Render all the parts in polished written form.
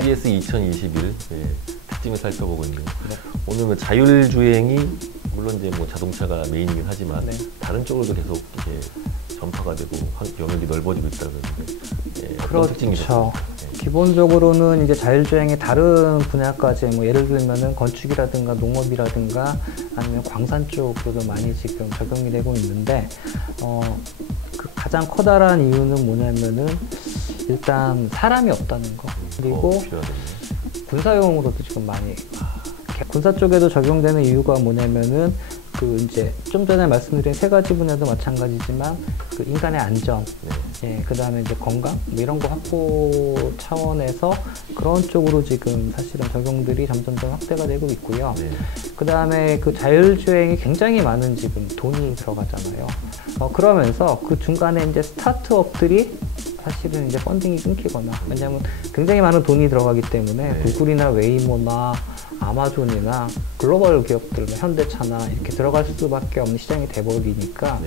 CES 2021 특징을 살펴보고 있네요. 오늘은 자율주행이 물론 이제 뭐 자동차가 메인이긴 하지만 다른 쪽으로도 계속 이제 전파가 되고 영역이 넓어지고 있다는 그런 특징이죠. 기본적으로는 이제 자율주행의 다른 분야까지 뭐 예를 들면은 건축이라든가 농업이라든가 아니면 광산 쪽으로도 많이 지금 적용이 되고 있는데 그 가장 커다란 이유는 뭐냐면은 일단 사람이 없다는 거, 그리고 군사용으로도 지금 많이 군사 쪽에도 적용되는 이유가 뭐냐면은 그 이제 좀 전에 말씀드린 세 가지 분야도 마찬가지지만 그 인간의 안전, 그 다음에 이제 건강 뭐 이런 거 확보 차원에서 그런 쪽으로 지금 사실은 적용들이 점점점 확대가 되고 있고요. 그 다음에 그 자율주행이 굉장히 많은 지금 돈이 들어가잖아요. 그러면서 그 중간에 이제 스타트업들이 사실은 이제 펀딩이 끊기거나, 왜냐하면 굉장히 많은 돈이 들어가기 때문에 구글이나 웨이모나 아마존이나 글로벌 기업들, 현대차나 이렇게 들어갈 수밖에 없는 시장이 돼버리니까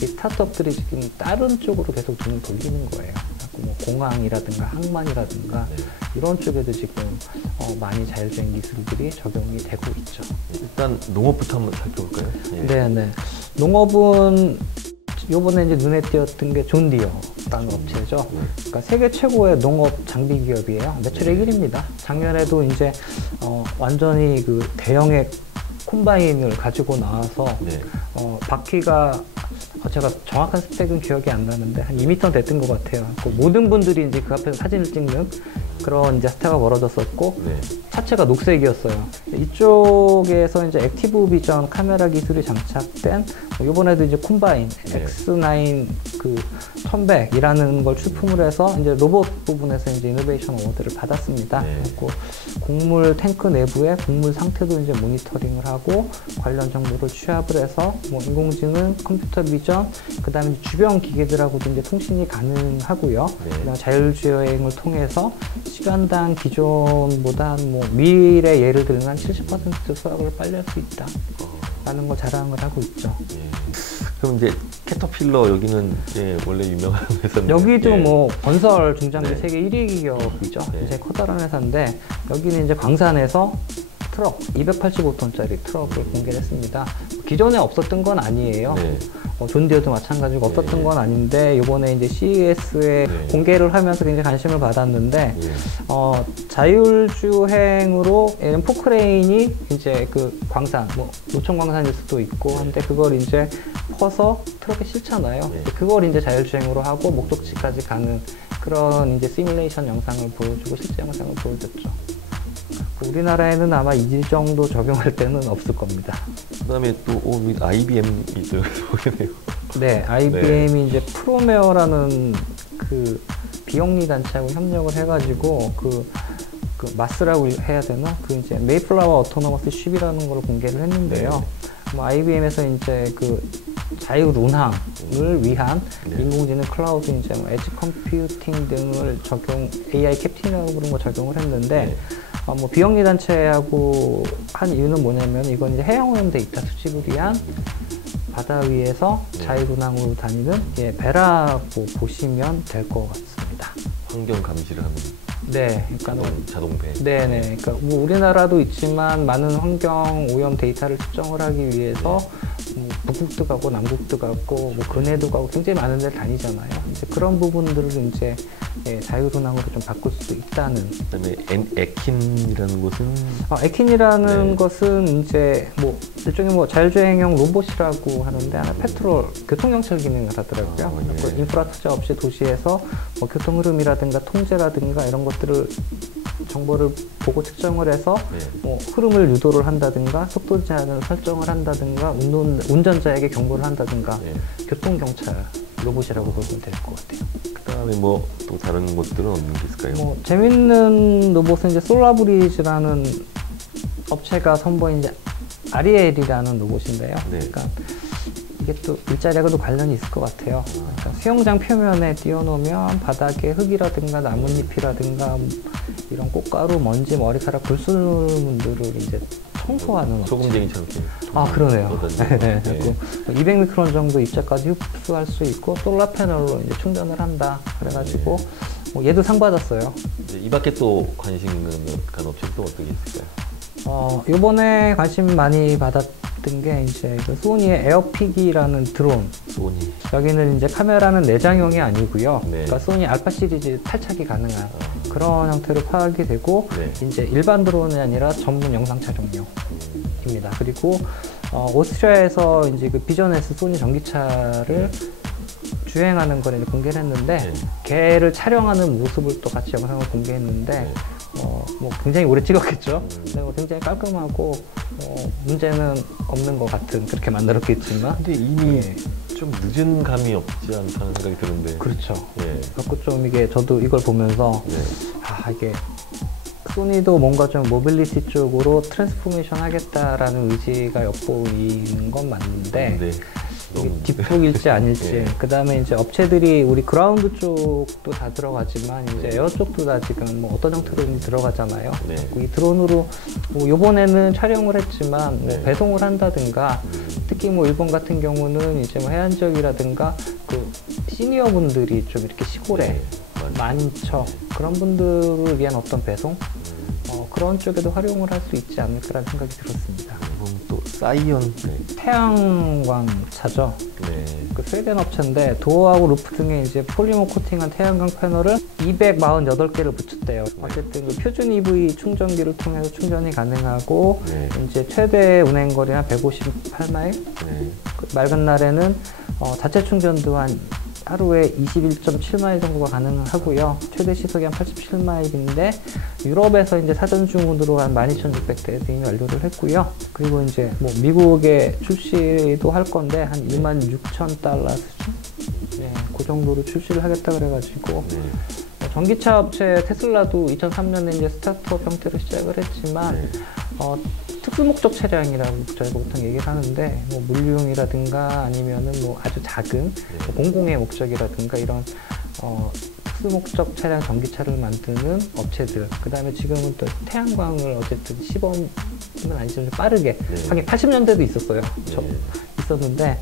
이 스타트업들이 지금 다른 쪽으로 계속 돈을 돌리는 거예요. 뭐 공항이라든가 항만이라든가 이런 쪽에도 지금 많이 자율주행 기술들이 적용이 되고 있죠. 일단 농업부터 한번 살펴볼까요? 네네. 농업은 요번에 이제 눈에 띄었던 게 존디어라는 업체죠. 그러니까 세계 최고의 농업 장비 기업이에요. 매출액 1위입니다. 작년에도 이제 완전히 그 대형의 콤바인을 가지고 나와서 바퀴가 제가 정확한 스펙은 기억이 안 나는데 한 2m 됐던 것 같아요. 그 모든 분들이 이제 그 앞에서 사진을 찍는 그런 이제 스타가 벌어졌었고 차체가 녹색이었어요. 이쪽에서 이제 액티브 비전 카메라 기술이 장착된 이번에도 이제 콤바인 X9 그 1100이라는 걸 출품을 해서 이제 로봇 부분에서 이제 이노베이션 어워드를 받았습니다. 그리고 곡물 탱크 내부의 곡물 상태도 이제 모니터링을 하고 관련 정보를 취합을 해서 뭐 인공지능, 컴퓨터 비전, 그 다음에 주변 기계들하고도 이제 통신이 가능하고요. 그다음에 자율주행을 통해서 시간당 기존보다 뭐 밀에 예를 들면 한 70% 수확을 빨리 할 수 있다 라는 걸 자랑을 하고 있죠. 그럼 이제 캐터필러 여기는 원래 유명한 회사인데 여기도 뭐 건설 중장비 세계 1위 기업이죠. 굉장히 커다란 회사인데 여기는 이제 광산에서 트럭 285톤짜리 트럭을 공개를 했습니다. 기존에 없었던 건 아니에요. 존디어도 마찬가지고 없었던 건 아닌데 이번에 이제 CES에 공개를 하면서 굉장히 관심을 받았는데 자율주행으로 포크레인이 이제 그 광산, 뭐 노천 광산일 수도 있고 한데 그걸 이제 퍼서 트럭에 싣잖아요. 그걸 이제 자율주행으로 하고 목적지까지 가는 그런 이제 시뮬레이션 영상을 보여주고 실제 영상을 보여줬죠. 우리나라에는 아마 이 정도 적용할 때는 없을 겁니다. 그 다음에 또 IBM이 또 보이네요. 네, IBM이 이제 프로메어라는 그 비영리 단체하고 협력을 해가지고 그 마스라고 해야 되나? 그 이제 메이플라워 오토노머스 쉽이라는 걸 공개를 했는데요. 뭐 IBM에서 이제 그 자율 운항을 위한 인공지능 클라우드 이제 뭐 에지 컴퓨팅 등을 AI 캡틴이라고 부르는 거 적용을 했는데 뭐 비영리 단체하고 한 이유는 뭐냐면 이건 이제 해양오염 데이터 수집을 위한 바다 위에서 자율운항으로 다니는 배라고 보시면 될 것 같습니다. 환경 감시를 하는. 그러니까 자동배. 그러니까 뭐 우리나라도 있지만 많은 환경 오염 데이터를 측정을 하기 위해서 북극도 가고 남극도 가고 뭐 근해도 가고 굉장히 많은 데를 다니잖아요. 이제 그런 부분들을 이제 자율운항으로 좀 바꿀 수도 있다는. 그다음에 에킨이라는 것은? 에킨이라는 것은 이제 뭐 일종의 뭐 자율주행형 로봇이라고 하는데 하나 페트롤 교통경찰 기능을 하더라고요. 인프라 투자 없이 도시에서 뭐 교통 흐름이라든가 통제라든가 이런 것들을 정보를 보고 측정을 해서 뭐 흐름을 유도를 한다든가 속도 제한을 설정을 한다든가 운전자에게 경고를 한다든가 교통경찰 로봇이라고 보시면 될 것 같아요. 그 다음에 뭐 또 다른 것들은 어떤 게 있을까요? 뭐 재밌는 로봇은 이제 솔라브리즈라는 업체가 선보인 이제 아리엘이라는 로봇인데요. 그러니까 이게 또 일자리하고도 관련이 있을 것 같아요. 그러니까 수영장 표면에 띄워놓으면 바닥에 흙이라든가 나뭇잎이라든가 이런 꽃가루, 먼지, 머리카락, 불순물들을 이제 청소하는 소금쟁이처럼. 그러네요. 200미크론 정도 입자까지 흡수할 수 있고 솔라 패널로 이제 충전을 한다. 그래가지고 얘도 상 받았어요. 이 밖에 또 관심 있는 간 업체는 또 어떻게 있을까요? 요번에 관심 많이 받았던 게 이제 그 소니의 에어픽이라는 드론. 소니. 여기는 이제 카메라는 내장형이 아니고요. 네. 그러니까 소니 알파 시리즈 탈착이 가능한 그런 형태로 파악이 되고 네. 이제 일반 드론이 아니라 전문 영상 촬영용입니다. 그리고 오스트리아에서 이제 그 비전에서 소니 전기차를 주행하는 걸 이제 공개를 했는데 네. 걔를 촬영하는 모습을 또 같이 영상을 공개했는데 네. 뭐 굉장히 오래 찍었겠죠. 근데 뭐 굉장히 깔끔하고 문제는 없는 것 같은 그렇게 만들었겠지만 근데 이미 좀 늦은 감이 없지 않다는 생각이 드는데. 그렇죠. 예. 그래서 좀 이게 저도 이걸 보면서 네. 이게 소니도 뭔가 좀 모빌리티 쪽으로 트랜스포메이션 하겠다라는 의지가 엿보이는 건 맞는데 네. 이게 뒷북일지 아닐지 예. 그 다음에 이제 업체들이 우리 그라운드 쪽도 다 들어가지만 이제 에어 쪽도 다 지금 뭐 어떤 형태로든 들어가잖아요. 네. 이 드론으로 뭐 요번에는 촬영을 했지만 뭐 네. 배송을 한다든가 특히 뭐 일본 같은 경우는 이제 뭐 해안 지역이라든가 그 시니어 분들이 좀 이렇게 시골에 네. 많죠. 그런 분들을 위한 어떤 배송 그런 쪽에도 활용을 할 수 있지 않을까라는 생각이 들었습니다. 그럼 또 사이언. 네. 태양광 차죠. 네. 그 스웨덴 업체인데 도어하고 루프 등에 이제 폴리머 코팅한 태양광 패널을 248개를 붙였대요. 어쨌든 그 표준 EV 충전기를 통해서 충전이 가능하고 네. 이제 최대 운행 거리 한 158마일. 네. 그 맑은 날에는 자체 충전도 한 하루에 21.7마일 정도가 가능하고요. 최대 시속이 한 87마일인데 유럽에서 이제 사전 주문으로 한 12,600대 이미 완료를 했고요. 그리고 이제 뭐 미국에 출시도 할 건데 한 26,000달러 수준? 네, 그 정도로 출시를 하겠다 그래가지고 네. 전기차 업체 테슬라도 2003년에 이제 스타트업 형태로 시작을 했지만 네. 특수 목적 차량이라고 저희가 보통 얘기를 하는데 뭐 물류용이라든가 아니면은 뭐 아주 작은 뭐 공공의 목적이라든가 이런 특수 목적 차량 전기차를 만드는 업체들 그 다음에 지금은 또 태양광을 어쨌든 시범은 아니지만 좀 빠르게 네. 하긴 80년대도 있었어요. 네. 있었는데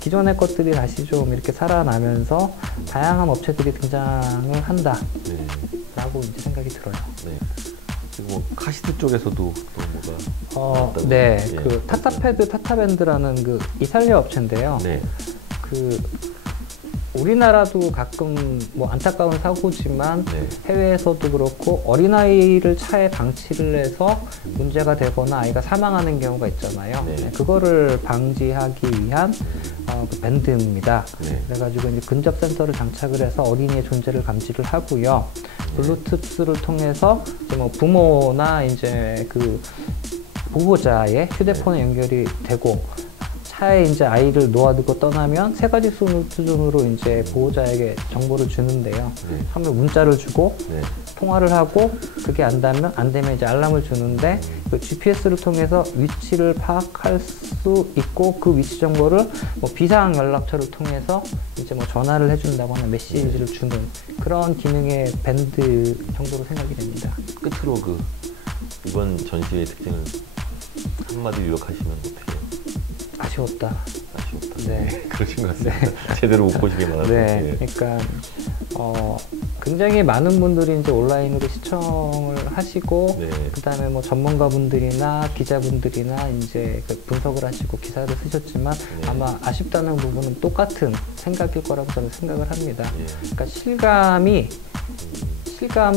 기존의 것들이 다시 좀 이렇게 살아나면서 다양한 업체들이 등장을 한다 네. 라고 이제 생각이 들어요. 네. 그리고 뭐 카시트 쪽에서도 또 뭐가 나왔다고. 네, 예. 그 타타패드 타타밴드라는 그 이탈리아 업체인데요. 네. 그 우리나라도 가끔 뭐 안타까운 사고지만 네. 해외에서도 그렇고 어린아이를 차에 방치를 해서 문제가 되거나 아이가 사망하는 경우가 있잖아요. 네. 그거를 방지하기 위한 그 밴드입니다. 네. 그래가지고 이제 근접 센서를 장착을 해서 어린이의 존재를 감지를 하고요. 블루투스를 통해서 이제 뭐 부모나 이제 그 보호자의 휴대폰에 연결이 되고 차에 이제 아이를 놓아두고 떠나면 세 가지 수준으로 이제 보호자에게 정보를 주는데요. 네. 하면 문자를 주고 네. 통화를 하고 그게 안 되면 이제 알람을 주는데 그 GPS를 통해서 위치를 파악할 수 있고 그 위치 정보를 뭐 비상 연락처를 통해서 이제 뭐 전화를 해준다거나 메시지를 주는 그런 기능의 밴드 정도로 생각이 됩니다. 끝으로 그 이번 전시의 특징을 한마디로 요약하시면 어떻게 해요? 아쉬웠다. 아쉬웠다. 네. 그러신 것 같습니다. 제대로 못 보시게 말아서. 네. 예. 그러니까 굉장히 많은 분들이 이제 온라인으로 시청을 하시고 네. 그다음에 뭐 전문가분들이나 기자분들이나 이제 그 분석을 하시고 기사를 쓰셨지만 네. 아마 아쉽다는 부분은 똑같은 생각일 거라고 저는 생각을 합니다. 예. 그러니까 실감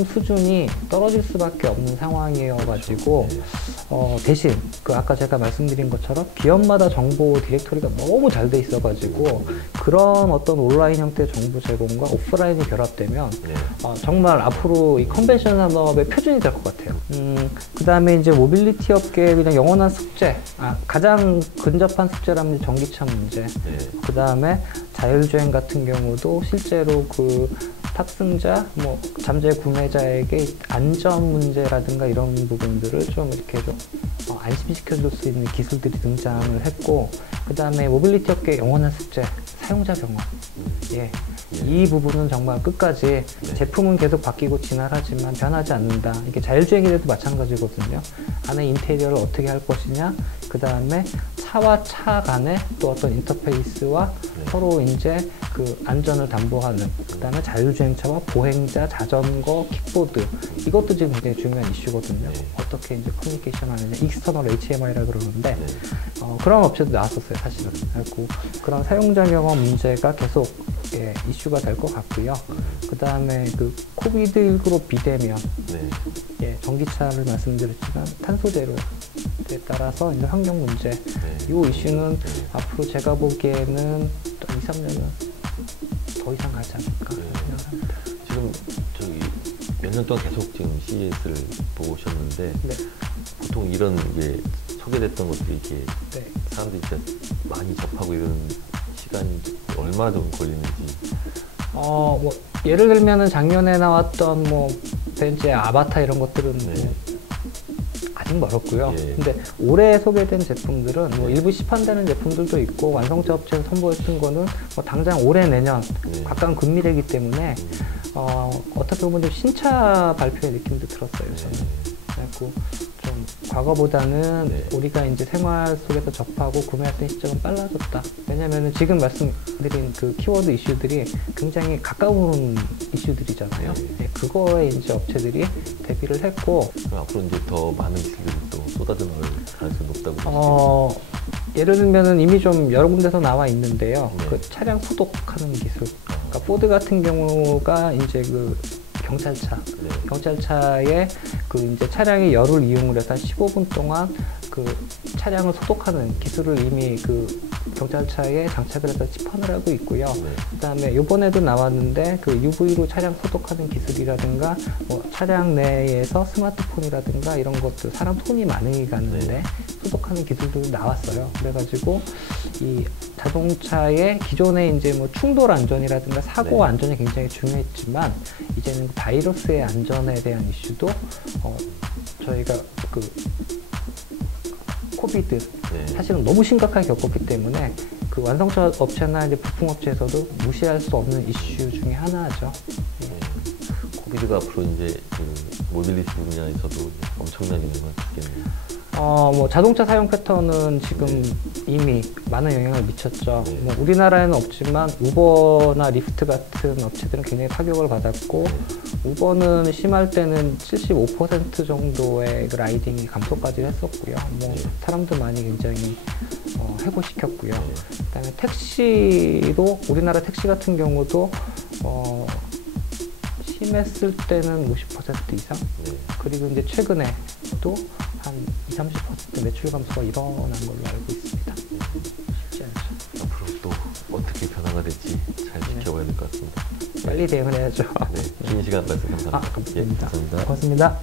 수준이 떨어질 수밖에 없는 상황이어가지고 네. 대신 그 아까 제가 말씀드린 것처럼 기업마다 정보 디렉토리가 너무 잘 돼 있어가지고 그런 어떤 온라인 형태의 정보 제공과 오프라인이 결합되면 네. 정말 앞으로 이 컨벤션 산업의 표준이 될 것 같아요. 그 다음에 이제 모빌리티 업계의 그냥 영원한 숙제, 가장 근접한 숙제라면 전기차 문제. 네. 그 다음에 자율주행 같은 경우도 실제로 그 탑승자, 뭐 잠재 구매자에게 안전 문제라든가 이런 부분들을 좀 이렇게 좀 안심시켜줄 수 있는 기술들이 등장을 했고, 그 다음에 모빌리티 업계 영원한 숙제, 사용자 경험. 예. 이 부분은 정말 끝까지 제품은 계속 바뀌고 진화하지만 변하지 않는다. 이게 자율주행이 돼도 마찬가지거든요. 안에 인테리어를 어떻게 할 것이냐, 그 다음에 차와 차 간의 또 어떤 인터페이스와 네. 서로 이제 그 안전을 담보하는, 그다음에 자율주행차와 보행자, 자전거, 킥보드, 이것도 지금 굉장히 중요한 이슈거든요. 네. 어떻게 이제 커뮤니케이션 하느냐, 익스터널 HMI라 그러는데 네. 그런 업체도 나왔었어요, 사실은. 그리고 그런 사용자 경험 문제가 계속 이슈가 될 것 같고요. 그다음에 그 코비드19로 비대면, 네. 전기차를 말씀드렸지만 탄소 제로에 따라서 이제 환경 문제, 네. 이 이슈는 네. 앞으로 제가 보기에는 또 2, 3년은 더 이상 가지 않을까 네. 생각합니다. 지금 저기 몇 년 동안 계속 지금 CES를 보고 오셨는데 네. 보통 이런 이제 소개됐던 것들이 이렇게 네. 사람들이 진짜 많이 접하고 이런 시간이 얼마 정도 걸리는지. 뭐 예를 들면은 작년에 나왔던 뭐 벤츠의 아바타 이런 것들은 네. 뭐 아직 멀었고요. 예. 근데 올해 소개된 제품들은 뭐 일부 시판되는 제품들도 있고, 완성차 업체에서 선보였던 거는 뭐 당장 올해 내년 네. 가까운 금미래이기 때문에 어떻게 보면 좀 신차 발표의 느낌도 들었어요, 저는. 그래갖고 좀 과거보다는 네. 우리가 이제 생활 속에서 접하고 구매했던 시점은 빨라졌다. 왜냐면은 지금 말씀드린 그 키워드 이슈들이 굉장히 가까운 이슈들이잖아요. 네. 네, 그거에 이제 업체들이 대비를 했고, 그럼 앞으로 이제 더 많은 기술들이 또 쏟아져 나올 가능성이 높다고 보시죠. 예를 들면은 이미 좀 여러 군데서 나와 있는데요. 네. 그 차량 소독하는 기술. 그러니까 포드 같은 경우가 이제 그 경찰차, 네. 경찰차에 그 이제 차량의 열을 이용을 해서 한 15분 동안 그 차량을 소독하는 기술을 이미 그 경찰차에 장착을 해서 집판을 하고 있고요. 네. 그다음에 이번에도 나왔는데 그 UV로 차량 소독하는 기술이라든가, 뭐 차량 내에서 스마트폰이라든가 이런 것들, 사람 손이 많이 가는데 네. 소독하는 기술도 나왔어요. 그래가지고 이 자동차의 기존의 이제 뭐 충돌 안전이라든가 사고 네. 안전이 굉장히 중요했지만, 이제는 바이러스의 안전에 대한 이슈도 저희가 그 코비드 네. 사실은 너무 심각하게 겪었기 때문에 그 완성차 업체나 이제 부품 업체에서도 무시할 수 없는 이슈 중에 하나죠. 네. 코비드가 앞으로 이제 그 모빌리티 분야에서도 엄청난 영향을 주겠네요. 뭐 자동차 사용 패턴은 지금 이미 많은 영향을 미쳤죠. 네. 뭐 우리나라에는 없지만 우버나 리프트 같은 업체들은 굉장히 타격을 받았고, 우버는 심할 때는 75% 정도의 그 라이딩이 감소까지 했었고요. 뭐 네. 사람들 많이 굉장히 해고시켰고요. 네. 그다음에 택시도, 우리나라 택시 같은 경우도 심했을 때는 50% 이상, 네. 그리고 이제 최근에도 한 20-30% 매출 감소가 일어난 걸로 알고 있습니다. 쉽지 않죠. 앞으로 또 어떻게 변화가 될지 잘 지켜봐야 될 것 같습니다. 빨리 대응을 해야죠. 네. 긴 시간 말씀 감사합니다. 감사합니다. 예, 감사합니다. 고맙습니다.